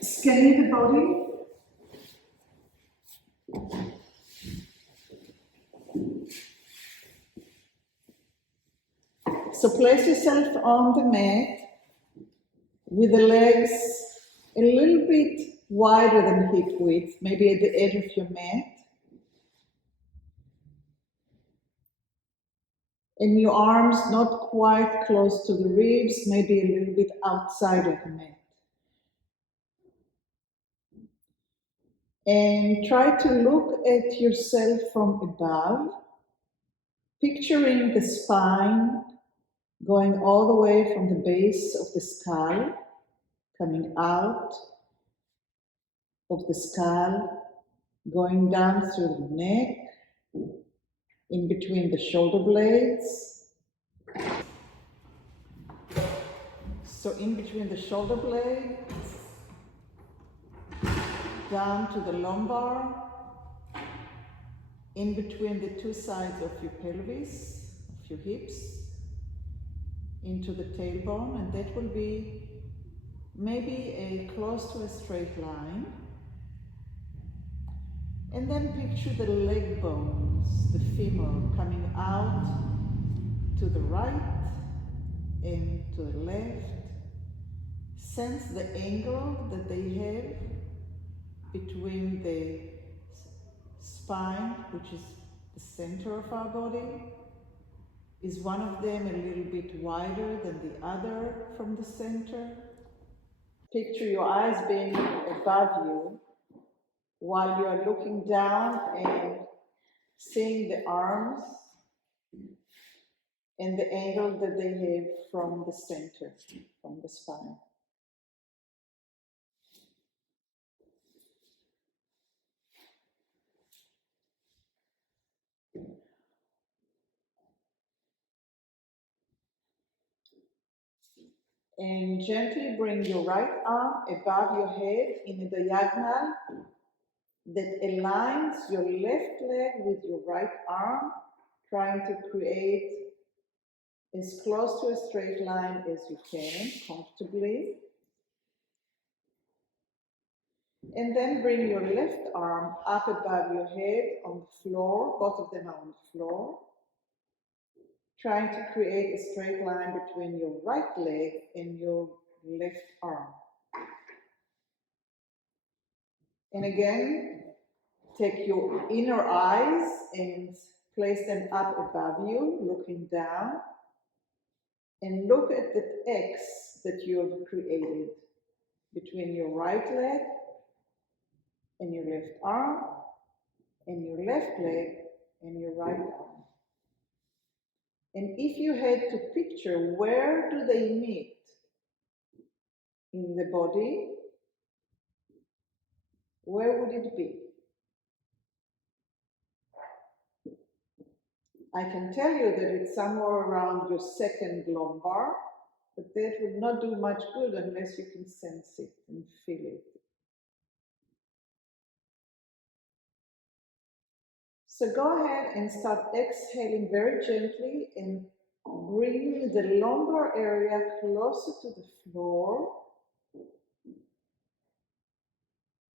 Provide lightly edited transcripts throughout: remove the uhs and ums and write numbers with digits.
Scanning the body. So place yourself on the mat with the legs a little bit wider than hip width, maybe at the edge of your mat. And your arms not quite close to the ribs, maybe a little bit outside of the mat. And try to look at yourself from above, picturing the spine going all the way from the base of the skull, coming out of the skull, going down through the neck, in between the shoulder blades. So in between the shoulder blades, down to the lumbar, in between the two sides of your pelvis, of your hips, into the tailbone, and that will be maybe a close to a straight line. And then picture the leg bones, the femur, coming out to the right and to the left. Sense the angle that they have between the spine, which is the center of our body. Is one of them a little bit wider than the other from the center? Picture your eyes being above you while you are looking down and seeing the arms and the angle that they have from the center, from the spine. And gently bring your right arm above your head in a diagonal that aligns your left leg with your right arm, trying to create as close to a straight line as you can, comfortably. And then bring your left arm up above your head on the floor, both of them are on the floor, trying to create a straight line between your right leg and your left arm. And again, take your inner eyes and place them up above you, looking down, and look at the X that you have created between your right leg and your left arm, and your left leg and your right arm. And if you had to picture where do they meet in the body, where would it be? I can tell you that it's somewhere around your second lumbar, but that would not do much good unless you can sense it and feel it. So go ahead and start exhaling very gently and bring the lumbar area closer to the floor.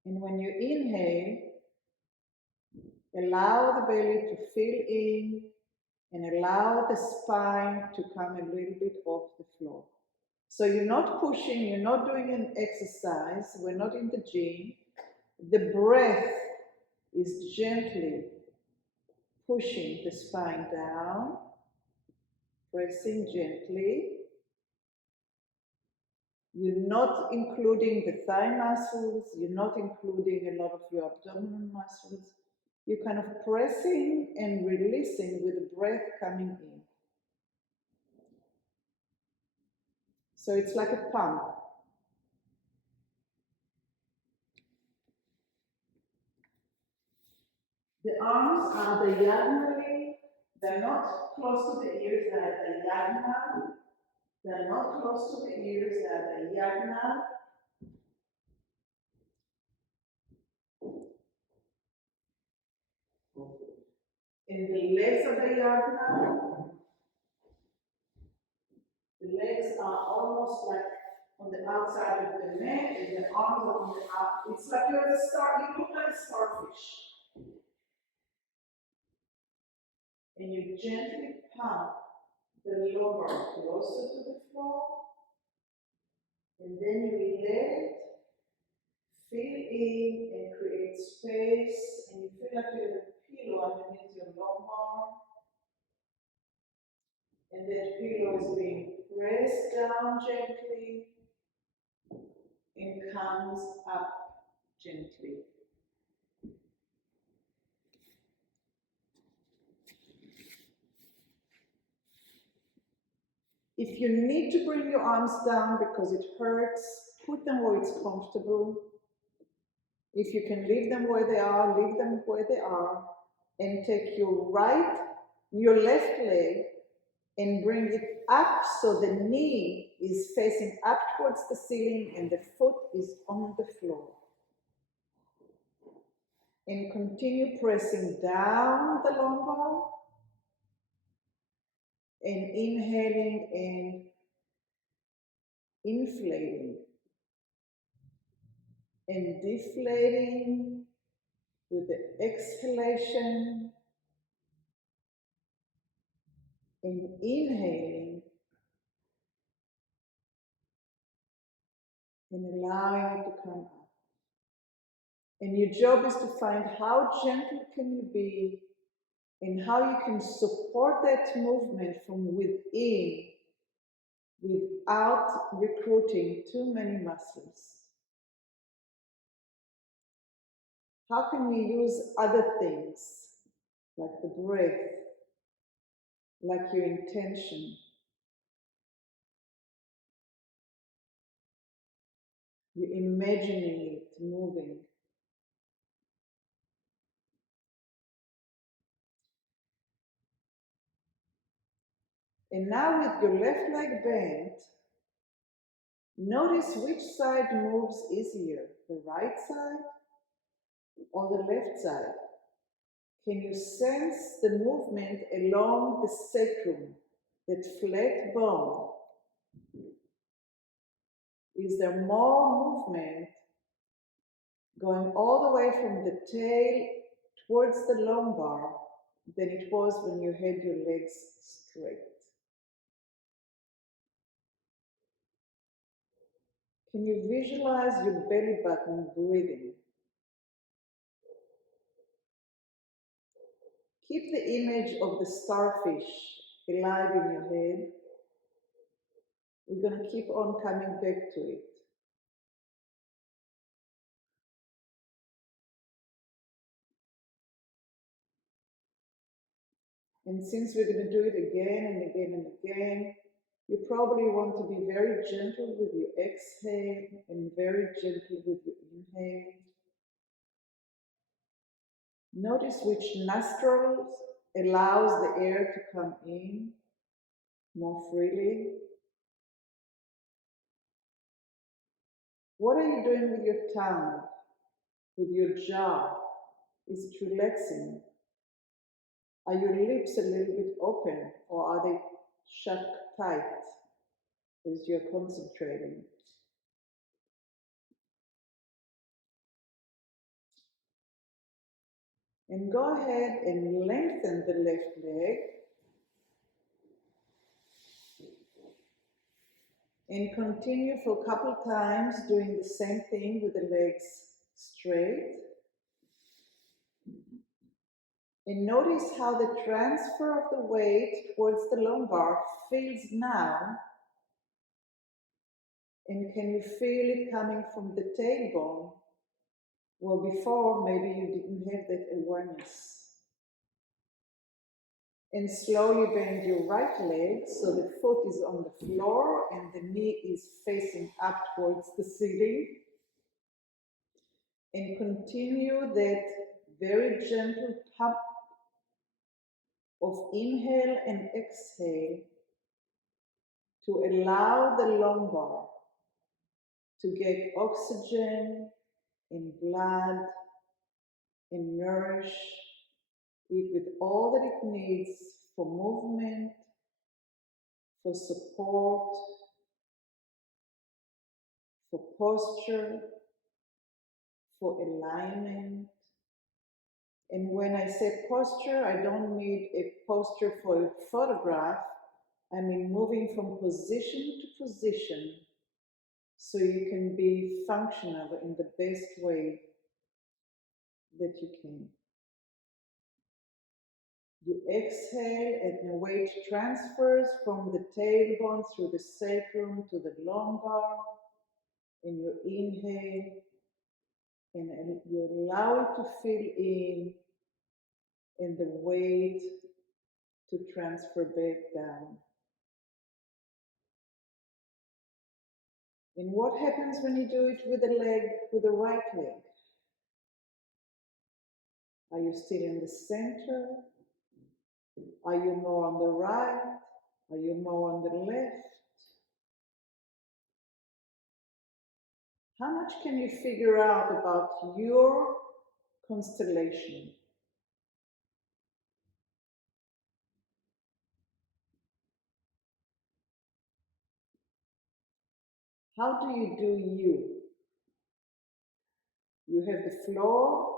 And when you inhale, allow the belly to fill in and allow the spine to come a little bit off the floor. So you're not pushing, you're not doing an exercise, we're not in the gym. The breath is gently pushing the spine down, pressing gently. You're not including the thigh muscles, you're not including a lot of your abdominal muscles. You're kind of pressing and releasing with the breath coming in. So it's like a pump. The arms are diagonally, they're not close to the ears, they're diagonal. They're not close to the ears, they're diagonal. And the legs are diagonal. The legs are almost like on the outside of the neck, and the arms are on the out. It's like you're a star, you look like a starfish. And you gently pump the lower closer to the floor, and then you let it fill in and create space, and you feel like you have a pillow underneath your lumbar, and that pillow is being pressed down gently and comes up gently. If you need to bring your arms down because it hurts, put them where it's comfortable. If you can leave them where they are, leave them where they are, and take your left leg and bring it up so the knee is facing up towards the ceiling and the foot is on the floor. And continue pressing down the lumbar and inhaling and inflating and deflating with the exhalation and inhaling and allowing it to come up. And your job is to find how gentle can you be and how you can support that movement from within without recruiting too many muscles. How can you use other things like the breath, like your intention, you're imagining it moving. And now with your left leg bent, notice which side moves easier, the right side or the left side. Can you sense the movement along the sacrum, that flat bone? Is there more movement going all the way from the tail towards the lumbar than it was when you had your legs straight? Can you visualize your belly button breathing? Keep the image of the starfish alive in your head. We're going to keep on coming back to it. And since we're going to do it again and again and again, you probably want to be very gentle with your exhale and very gentle with your inhale. Notice which nostrils allows the air to come in more freely. What are you doing with your tongue, with your jaw? Is it relaxing? Are your lips a little bit open or are they shut tight as you're concentrating? And go ahead and lengthen the left leg and continue for a couple times doing the same thing with the legs straight. And notice how the transfer of the weight towards the lumbar feels now. And can you feel it coming from the tailbone? Well, before maybe you didn't have that awareness. And slowly bend your right leg so the foot is on the floor and the knee is facing up towards the ceiling. And continue that very gentle pump of inhale and exhale to allow the lumbar to get oxygen and blood and nourish it with all that it needs for movement, for support, posture, for alignment. And when I say posture, I don't mean a posture for a photograph. I mean moving from position to position so you can be functional in the best way that you can. You exhale and the weight transfers from the tailbone through the sacrum to the lumbar. And you inhale and you allow it to fill in and the weight to transfer back down. And what happens when you do it with the leg, with the right leg? Are you still in the center? Are you more on the right? Are you more on the left? How much can you figure out about your constellation? How do you do you? You have the floor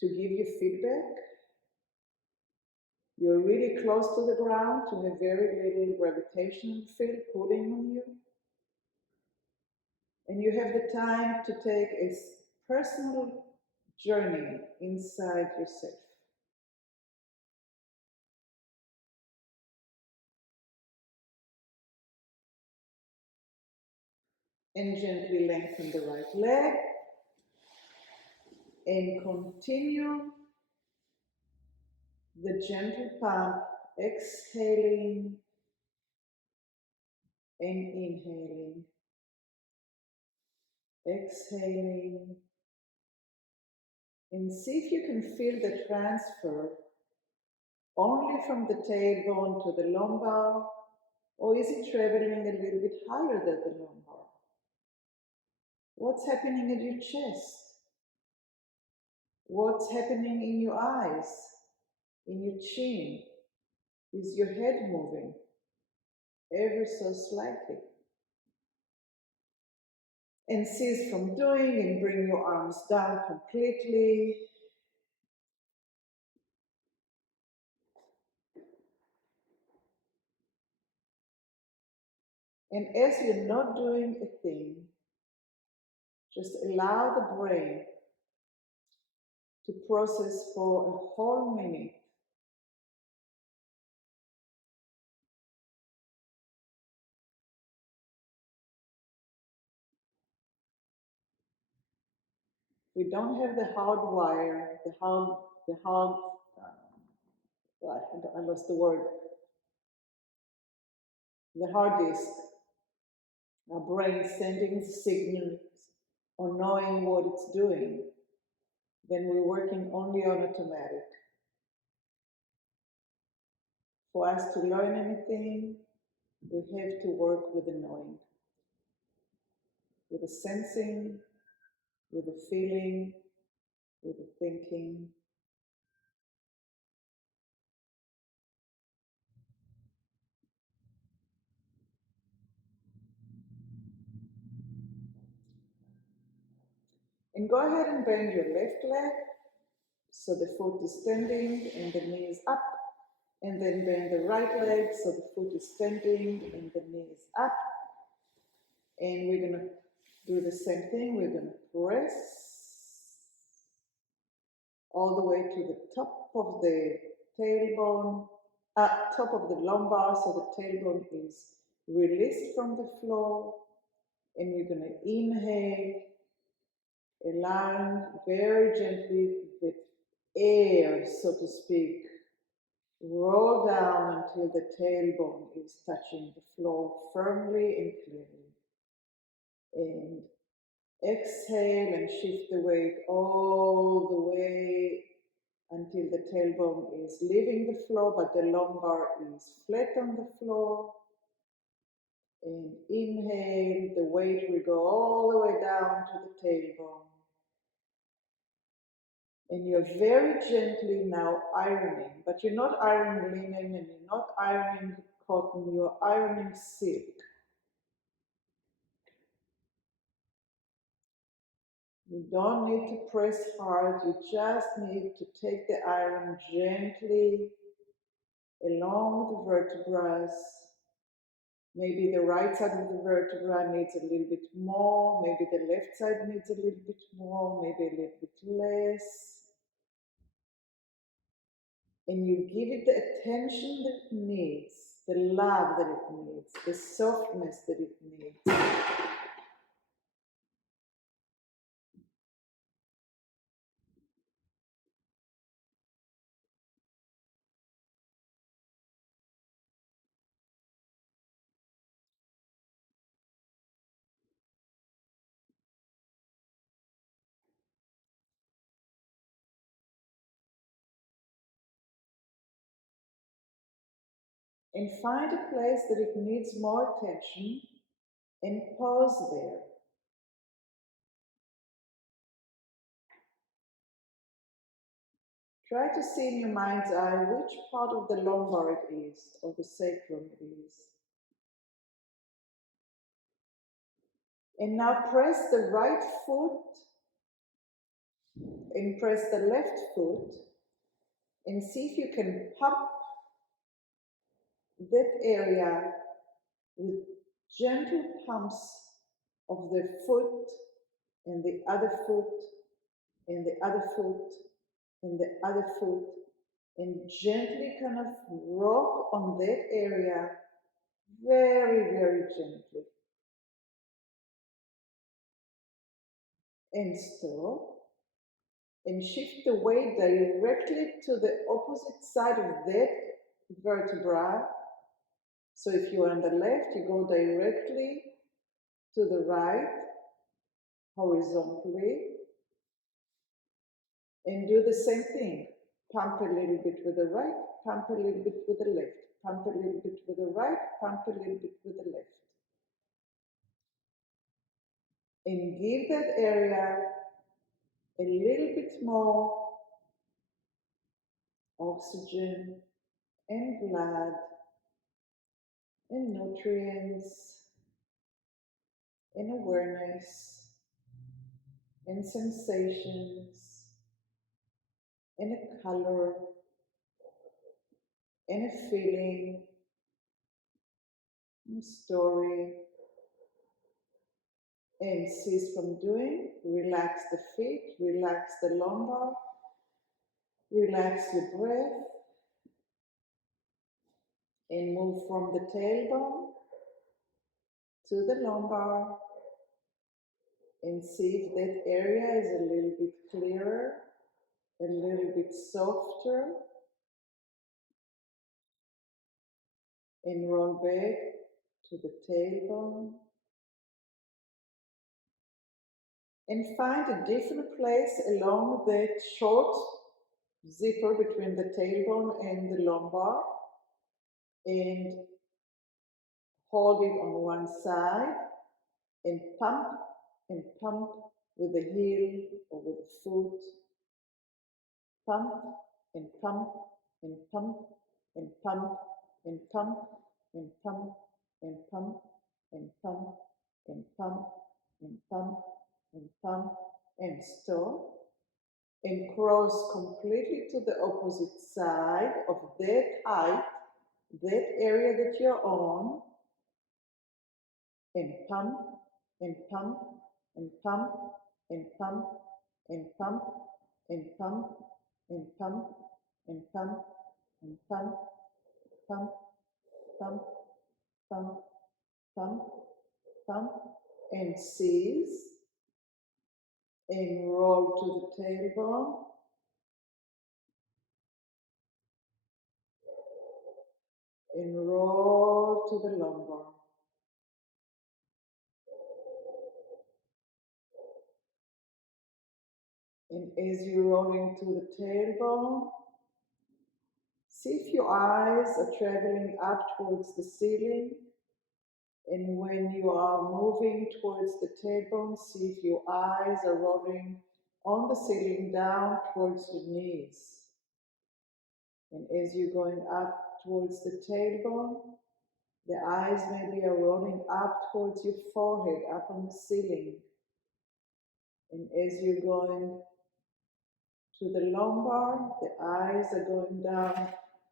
to give you feedback. You're really close to the ground to have very little gravitational field pulling on you. And you have the time to take a personal journey inside yourself. And gently lengthen the right leg and continue the gentle pump, exhaling and inhaling, exhaling, and see if you can feel the transfer only from the tailbone to the lumbar, or is it traveling a little bit higher than the lumbar? What's happening in your chest? What's happening in your eyes, in your chin? Is your head moving ever so slightly? And cease from doing and bring your arms down completely. And as you're not doing a thing, just allow the brain to process for a whole minute we don't have the hard wire, I lost the word, the hard disk, our brain sending signals or knowing what it's doing, then we're working only on automatic. For us to learn anything, we have to work with the knowing, with the sensing, with the feeling, with the thinking. And go ahead and bend your left leg so the foot is standing and the knee is up. And then bend the right leg so the foot is standing and the knee is up. And we're going to do the same thing. We're going to press all the way to the top of the tailbone, top of the lumbar, so the tailbone is released from the floor. And we're going to inhale, allowing very gently the air, so to speak, roll down until the tailbone is touching the floor firmly and clearly. And exhale and shift the weight all the way until the tailbone is leaving the floor, but the lumbar is flat on the floor. And inhale, the weight will go all the way down to the tailbone. And you're very gently now ironing, but you're not ironing linen and you're not ironing cotton, you're ironing silk. You don't need to press hard, you just need to take the iron gently along the vertebrae. Maybe the right side of the vertebra needs a little bit more, maybe the left side needs a little bit more, maybe a little bit less. And you give it the attention that it needs, the love that it needs, the softness that it needs. And find a place that it needs more attention and pause there. Try to see in your mind's eye which part of the lumbar it is, or the sacrum it is. And now press the right foot and press the left foot and see if you can pump that area with gentle pumps of the foot and the other foot and the other foot and the other foot, and gently kind of rock on that area very, very gently. And stop. And shift the weight directly to the opposite side of that vertebra. So if you're on the left, you go directly to the right, horizontally, and do the same thing. Pump a little bit with the right, pump a little bit with the left, pump a little bit with the right, pump a little bit with the left. And give that area a little bit more oxygen and blood and nutrients and awareness and sensations and a color and a feeling and story. And cease from doing. Relax the feet, relax the lumbar, relax your breath, and move from the tailbone to the lumbar, and see if that area is a little bit clearer, a little bit softer, and roll back to the tailbone. And find a different place along that short zipper between the tailbone and the lumbar, and hold it on one side and pump with the heel or with the foot. Pump and pump and pump and pump and pump and pump and pump and pump and pump and pump and pump and stop, and cross completely to the opposite side of that height, that area that you're on, and pump and pump and pump and pump and pump and pump and pump and pump and pump, pump, pump, pump, pump, pump, and seize, and roll to the tailbone, and roll to the lumbar. And as you're rolling to the tailbone, see if your eyes are traveling up towards the ceiling. And when you are moving towards the tailbone, see if your eyes are rolling on the ceiling down towards your knees. And as you're going up towards the tailbone, the eyes maybe are rolling up towards your forehead, up on the ceiling. And as you're going to the lumbar, the eyes are going down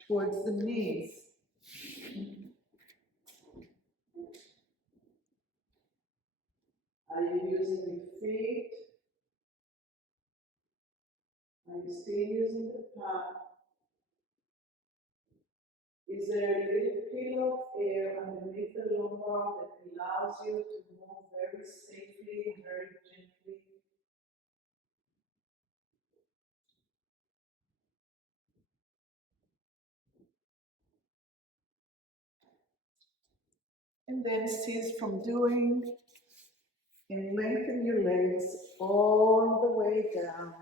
towards the knees. Are you using your feet? Are you still using the palm? Is there a little pillow of air underneath the lumbar that allows you to move very safely and very gently? And then cease from doing and lengthen your legs all the way down.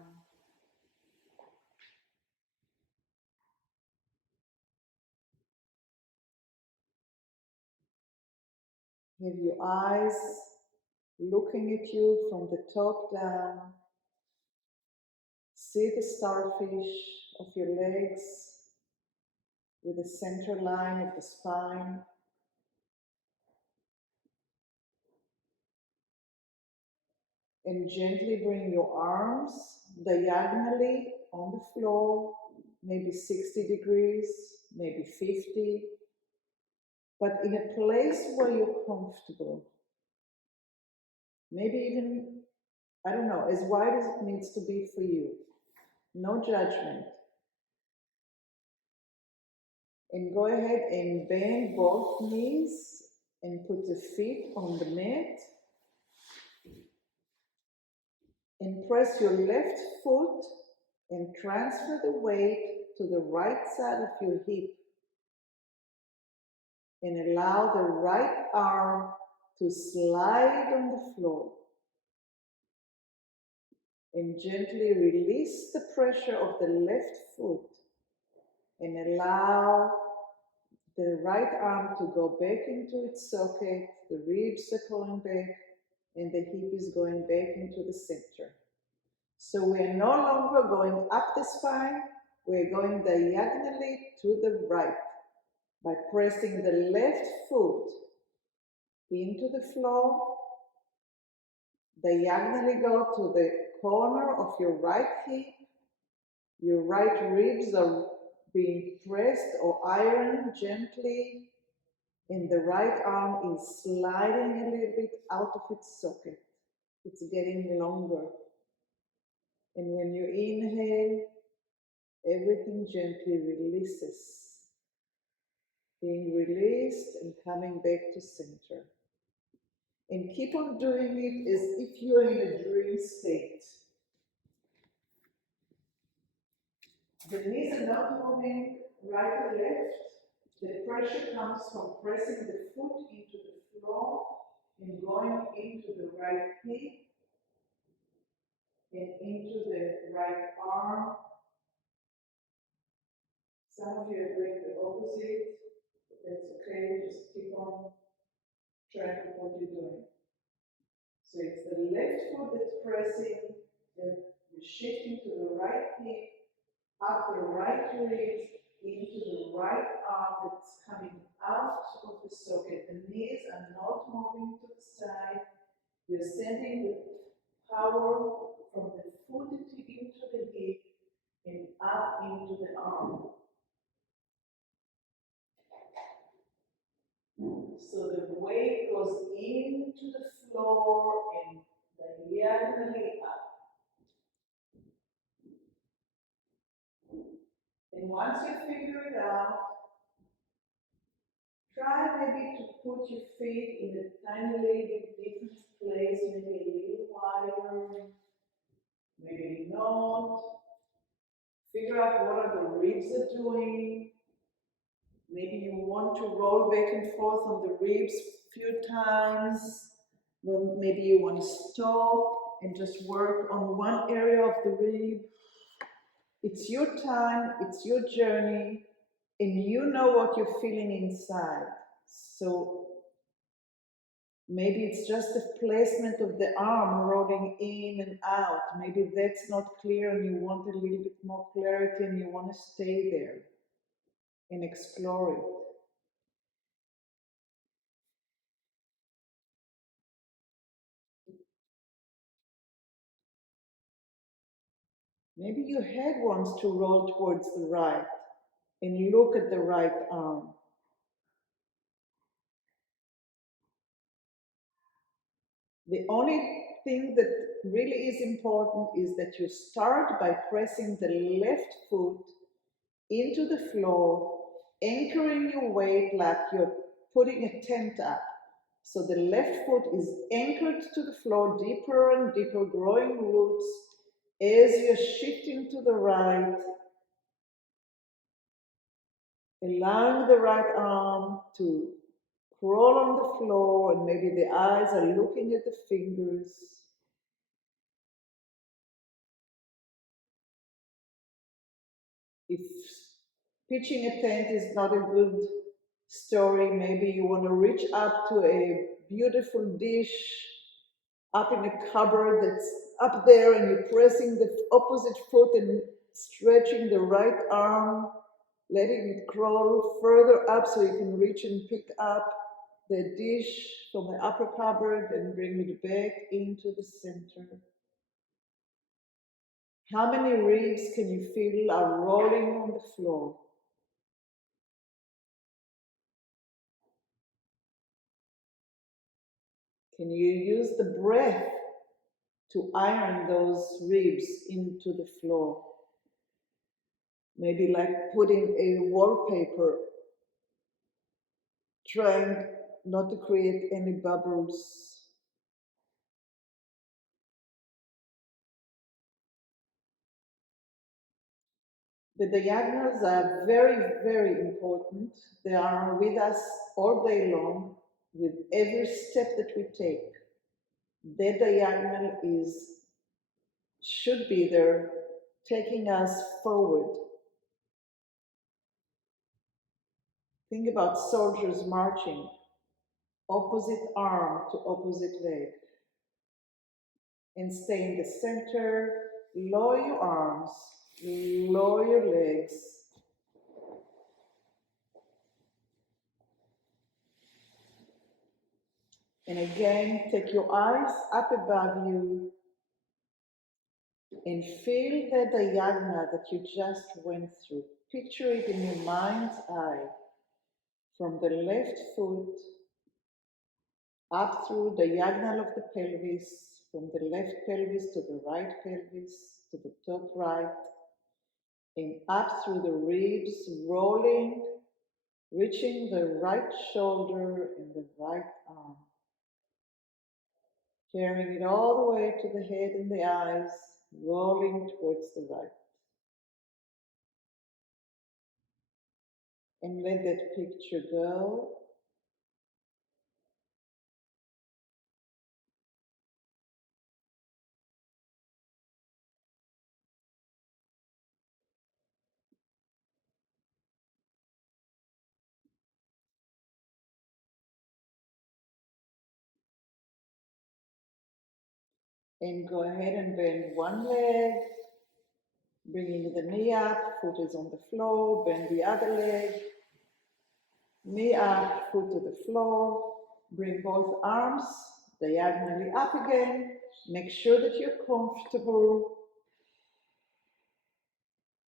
Have your eyes looking at you from the top down. See the starfish of your legs with the center line of the spine. And gently bring your arms diagonally on the floor, maybe 60 degrees, maybe 50, but in a place where you're comfortable. Maybe even, I don't know, as wide as it needs to be for you. No judgment. And go ahead and bend both knees and put the feet on the mat. And press your left foot and transfer the weight to the right side of your hip. And allow the right arm to slide on the floor. And gently release the pressure of the left foot and allow the right arm to go back into its socket, the ribs are going back, and the hip is going back into the center. So we are no longer going up the spine, we're going diagonally to the right by pressing the left foot into the floor, diagonally go to the corner of your right hip, your right ribs are being pressed or ironed gently, and the right arm is sliding a little bit out of its socket. It's getting longer. And when you inhale, everything gently releases, being released and coming back to center. And keep on doing it as if you are in a dream state. The knees are not moving right or left. The pressure comes from pressing the foot into the floor and going into the right hip and into the right arm. Some of you are doing the opposite, but that's okay, just keep on track of what you're doing. So it's the left foot that's pressing, then you're shifting to the right hip, up the right ribs, into the right arm that's coming out of the socket. The knees are not moving to the side. You're sending the power from the foot into the hip and up into the arm. So the weight goes into the floor and diagonally up. And once you figure it out, try maybe to put your feet in a tiny little bit different place, maybe a little wider, maybe not. Figure out what are the ribs are doing. Maybe you want to roll back and forth on the ribs a few times. Well, maybe you want to stop and just work on one area of the rib. It's your time, it's your journey, and you know what you're feeling inside. So maybe it's just the placement of the arm rolling in and out. Maybe that's not clear and you want a little bit more clarity and you want to stay there and explore it. Maybe your head wants to roll towards the right and look at the right arm. The only thing that really is important is that you start by pressing the left foot into the floor, anchoring your weight like you're putting a tent up. So the left foot is anchored to the floor, deeper and deeper, growing roots as you're shifting to the right, allowing the right arm to crawl on the floor, and maybe the eyes are looking at the fingers. If pitching a tent is not a good story, maybe you want to reach up to a beautiful dish up in a cupboard that's up there, and you're pressing the opposite foot and stretching the right arm, letting it crawl further up so you can reach and pick up the dish from the upper cupboard and bring it back into the center. How many ribs can you feel are rolling on the floor? Can you use the breath to iron those ribs into the floor? Maybe like putting a wallpaper, trying not to create any bubbles. The diagonals are very, very important. They are with us all day long, with every step that we take. The diagonal should be there, taking us forward. Think about soldiers marching, opposite arm to opposite leg. And stay in the center, lower your arms, lower your legs. And again, take your eyes up above you and feel the diagonal that you just went through. Picture it in your mind's eye, from the left foot up through diagonal of the pelvis, from the left pelvis to the right pelvis, to the top right, and up through the ribs, rolling, reaching the right shoulder and the right arm, carrying it all the way to the head and the eyes, rolling towards the right. And let that picture go. And go ahead and bend one leg, bringing the knee up, foot is on the floor, bend the other leg, knee up, foot to the floor, bring both arms diagonally up again, make sure that you're comfortable,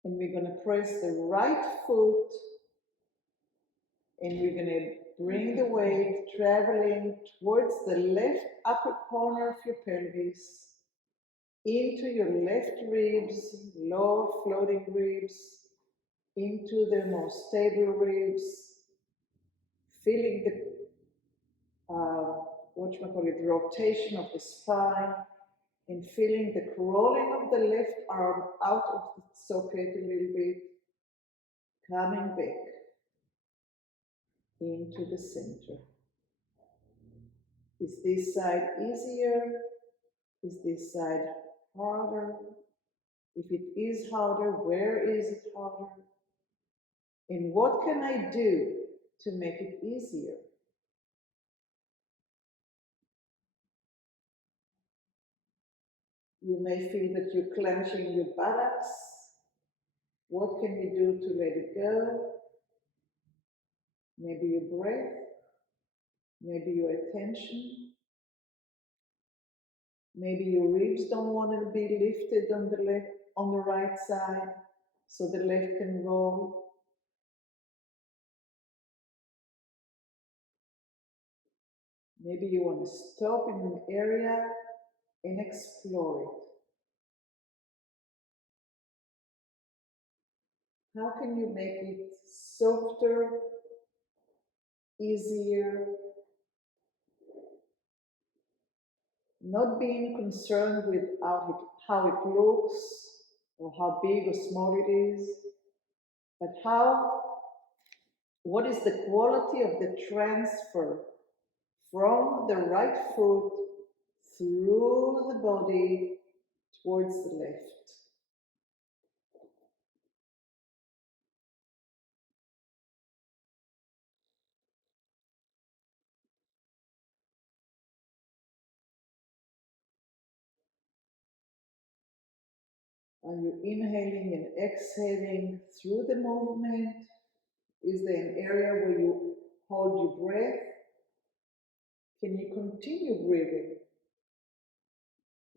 and we're going to press the right foot, and we're going to bring the weight traveling towards the left upper corner of your pelvis, into your left ribs, lower floating ribs, into the more stable ribs, feeling the rotation of the spine, and feeling the crawling of the left arm out of the socket a little bit, coming back into the center. Is this side easier? Is this side harder? If it is harder, where is it harder? And what can I do to make it easier? You may feel that you're clenching your buttocks. What can you do to let it go? Maybe your breath, maybe your attention. Maybe your ribs don't want to be lifted on the left on the right side so the left can roll. Maybe you want to stop in an area and explore it. How can you make it softer, easier, not being concerned with how it looks or how big or small it is, but what is the quality of the transfer from the right foot through the body towards the left. Are you inhaling and exhaling through the movement? Is there an area where you hold your breath? Can you continue breathing?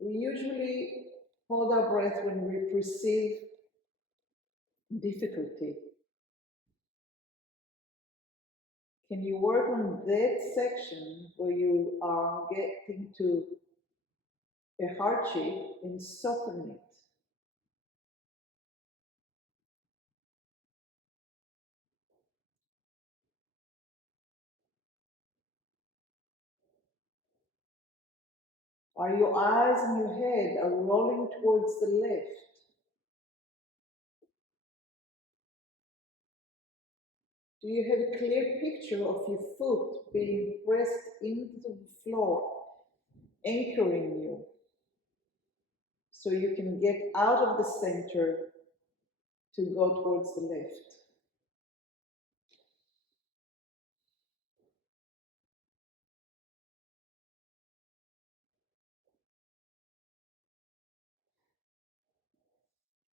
We usually hold our breath when we perceive difficulty. Can you work on that section where you are getting to a hardship and soften it? Are your eyes and your head are rolling towards the left? Do you have a clear picture of your foot being pressed into the floor, anchoring you, so you can get out of the center to go towards the left?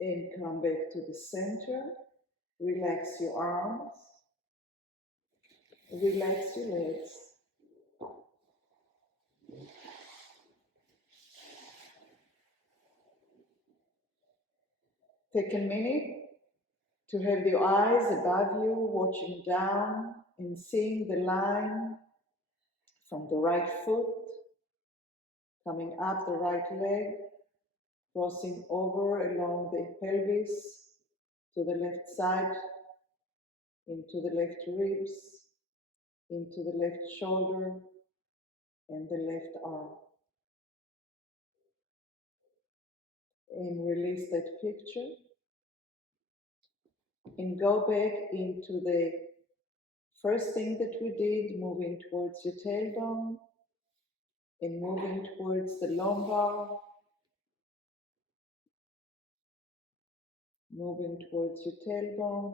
And come back to the center. Relax your arms. Relax your legs. Take a minute to have your eyes above you, watching down and seeing the line from the right foot, coming up the right leg, crossing over along the pelvis to the left side, into the left ribs, into the left shoulder and the left arm. And release that picture and go back into the first thing that we did, moving towards your tailbone and moving towards the lumbar, moving towards your tailbone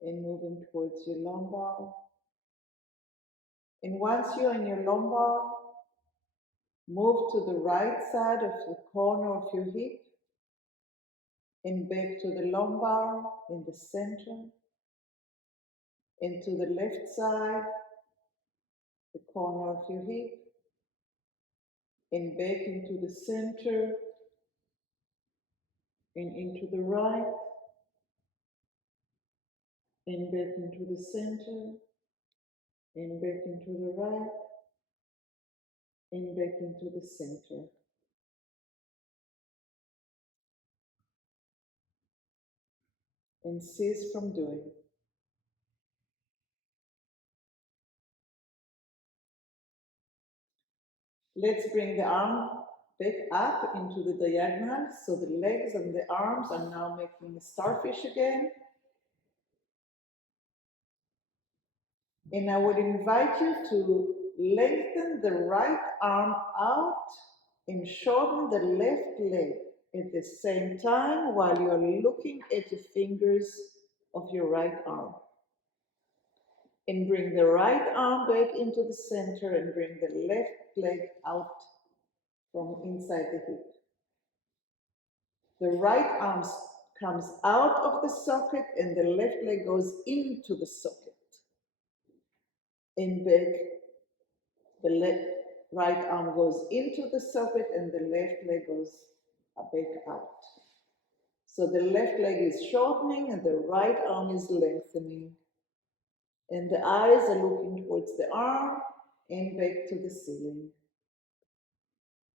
and moving towards your lumbar. And once you're in your lumbar, move to the right side of the corner of your hip and back to the lumbar in the center, and to the left side, the corner of your hip, and back into the center, and into the right, and back into the center, and back into the right, and back into the center. And cease from doing. Let's bring the arm back up into the diagonal, so the legs and the arms are now making a starfish again. And I would invite you to lengthen the right arm out and shorten the left leg at the same time while you are looking at the fingers of your right arm. And bring the right arm back into the center and bring the left leg out from inside the hip. The right arm comes out of the socket and the left leg goes into the socket. And back, the right arm goes into the socket and the left leg goes back out. So the left leg is shortening and the right arm is lengthening. And the eyes are looking towards the arm and back to the ceiling.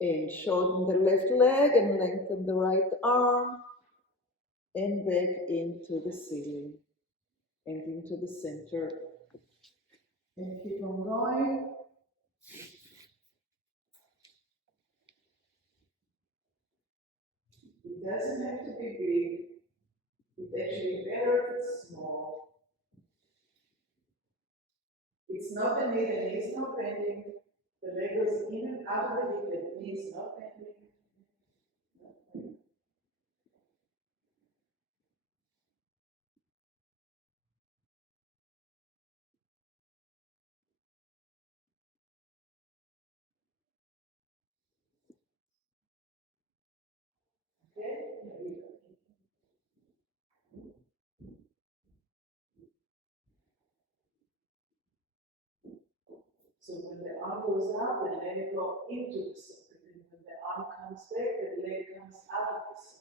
And shorten the left leg and lengthen the right arm and back into the ceiling and into the center. And keep on going. It doesn't have to be big. It's actually better if it's small. It's not the knee, the knee is not bending. The leg goes in and out of the hip, the knee is not bending. Okay? So when the arm goes out, the leg goes into the socket. And when the arm comes back, the leg comes out of the socket.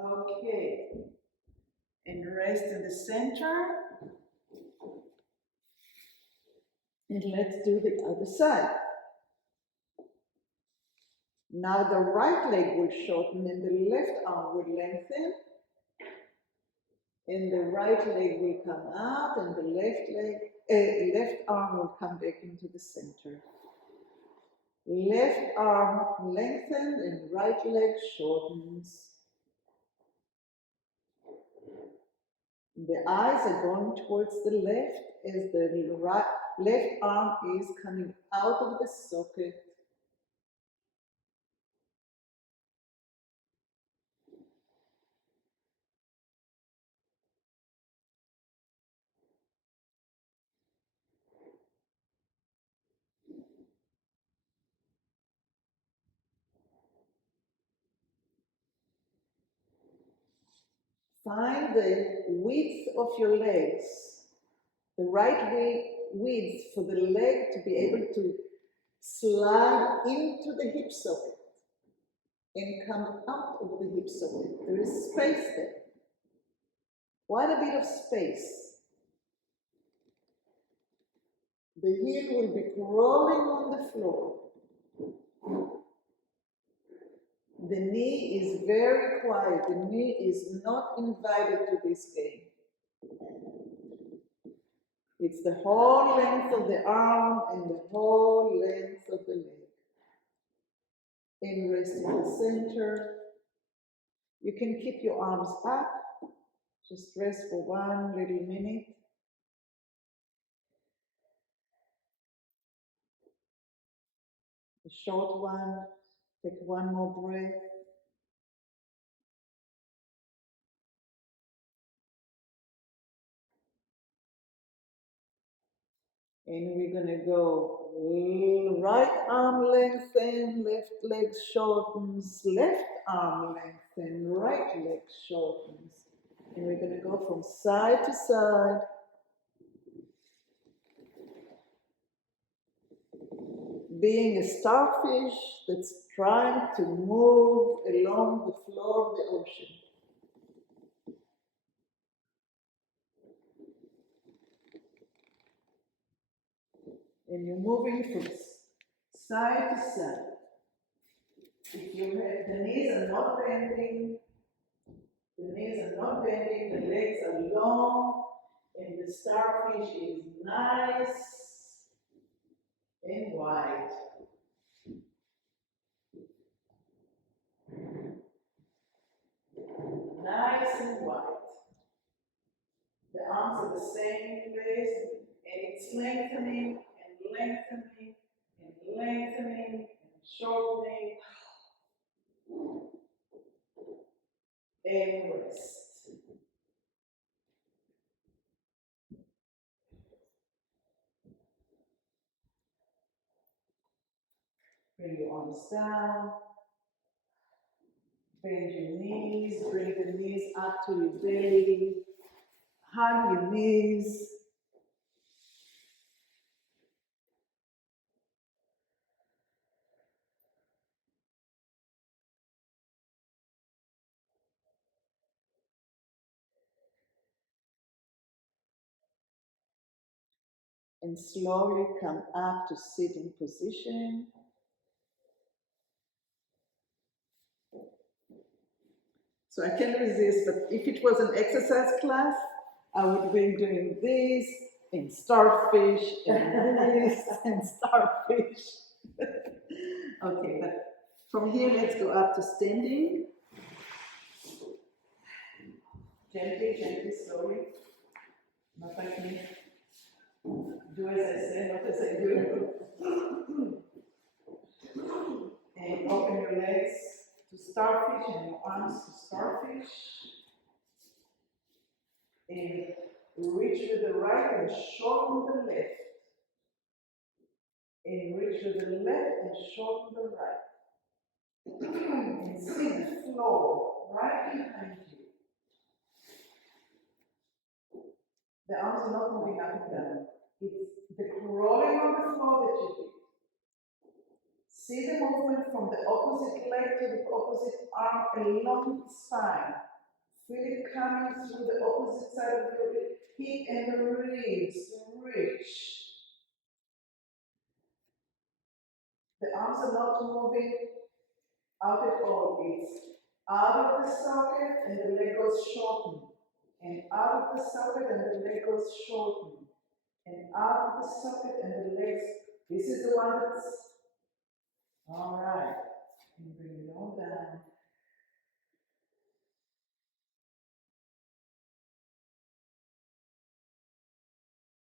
Okay. And rest in the center. And let's do the other side. Now the right leg will shorten and the left arm will lengthen. And the right leg will come out and the left arm will come back into the center. Left arm lengthened and right leg shortens. The eyes are going towards the left as the left arm is coming out of the socket. Find the width of your legs, the right width for the leg to be able to slide into the hip socket and come out of the hip socket. There is space there. Quite a bit of space. The heel will be crawling on the floor. The knee is very quiet. The knee is not invited to this game. It's the whole length of the arm and the whole length of the leg. And rest in the center. You can keep your arms up. Just rest for 1 little minute. A short one. Take one more breath. And we're going to go right arm lengthen, left leg shortens, left arm lengthen, right leg shortens. And we're going to go from side to side. Being a starfish that's trying to move along the floor of the ocean. And you're moving from side to side. If the knees are not bending, the legs are long, and the starfish is nice and wide. Nice and wide. The arms are the same place, and it's lengthening and lengthening and lengthening and shortening. and rest. Bring your arms down. Bend your knees. Bring the knees up to your belly. Hug your knees. And slowly come up to sitting position. So I can resist, but if it was an exercise class, I would be doing this and starfish and this and starfish. Okay, but from here, let's go up to standing. Gently, gently, slowly. Not like me. Do as I say, not as I do. And open your legs to starfish and your arms to starfish. And reach with the right and shorten the left. And reach with the left and shorten the right. And see the floor right behind you. The arms are not moving up and down. It's the crawling on the floor that you do. See the movement from the opposite leg to the opposite arm along the spine. Feel it coming through the opposite side of your hip and the ribs. Reach. The arms are not moving out at all. It's out of the socket and the leg goes shortened. And out of the socket and the leg goes shortened. And out of the socket and the legs. This is the one that's all right. And bring it all down.